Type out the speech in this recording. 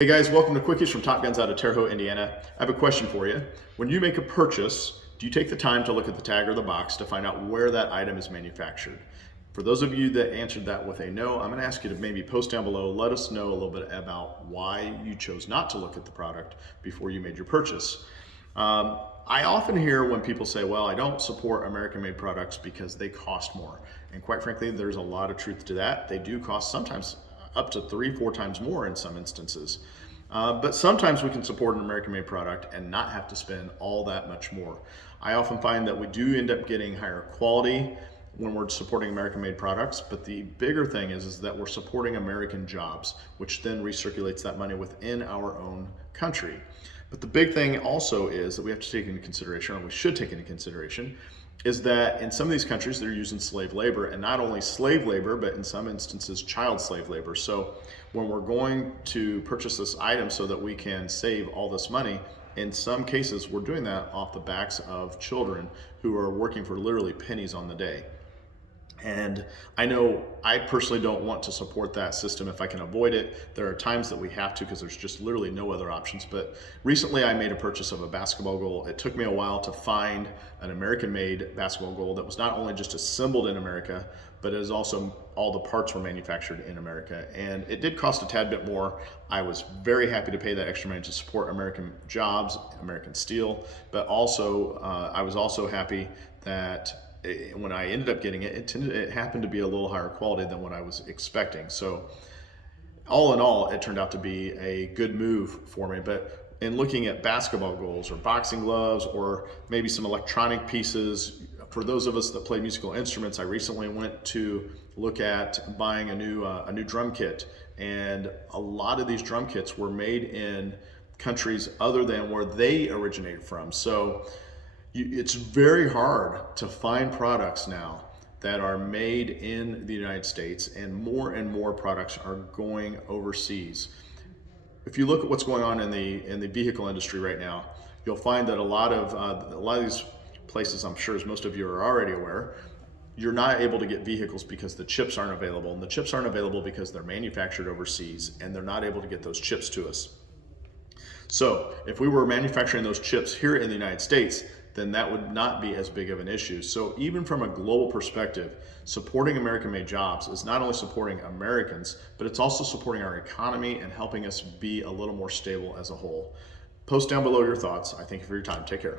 Hey guys, welcome to Quickies from Top Guns out of Terre Haute, Indiana. I have a question for you. When you make a purchase, do you take the time to look at the tag or the box to find out where that item is manufactured? For those of you that answered that with a no, I'm going to ask you to maybe post down below, let us know a little bit about why you chose not to look at the product before you made your purchase. I often hear when people say, well, I don't support American-made products because they cost more. And quite frankly, there's a lot of truth to that. They do cost sometimes up to 3-4 times more in some instances. But sometimes we can support an American-made product and not have to spend all that much more. I often find that we do end up getting higher quality when we're supporting American-made products, but the bigger thing is that we're supporting American jobs, which then recirculates that money within our own country. But the big thing also is that we have to take into consideration, or we should take into consideration, is that in some of these countries they're using slave labor, and not only slave labor, but in some instances child slave labor. So when we're going to purchase this item so that we can save all this money, in some cases we're doing that off the backs of children who are working for literally pennies on the day. And I know I personally don't want to support that system if I can avoid it. There are times that we have to because there's just literally no other options. But recently I made a purchase of a basketball goal. It took me a while to find an American-made basketball goal that was not only just assembled in America, but it is also all the parts were manufactured in America. And it did cost a tad bit more. I was very happy to pay that extra money to support American jobs, American steel, but also I was also happy that when I ended up getting it, it happened to be a little higher quality than what I was expecting. So all in all, it turned out to be a good move for me. But in looking at basketball goals or boxing gloves or maybe some electronic pieces, for those of us that play musical instruments, I recently went to look at buying a new drum kit. And a lot of these drum kits were made in countries other than where they originated from. So it's very hard to find products now that are made in the United States, and more products are going overseas. If you look at what's going on in the vehicle industry right now, you'll find that a lot of these places, I'm sure as most of you are already aware, you're not able to get vehicles because the chips aren't available, and the chips aren't available because they're manufactured overseas and they're not able to get those chips to us. So if we were manufacturing those chips here in the United States, then that would not be as big of an issue. So even from a global perspective, supporting American-made jobs is not only supporting Americans, but it's also supporting our economy and helping us be a little more stable as a whole. Post down below your thoughts. I thank you for your time. Take care.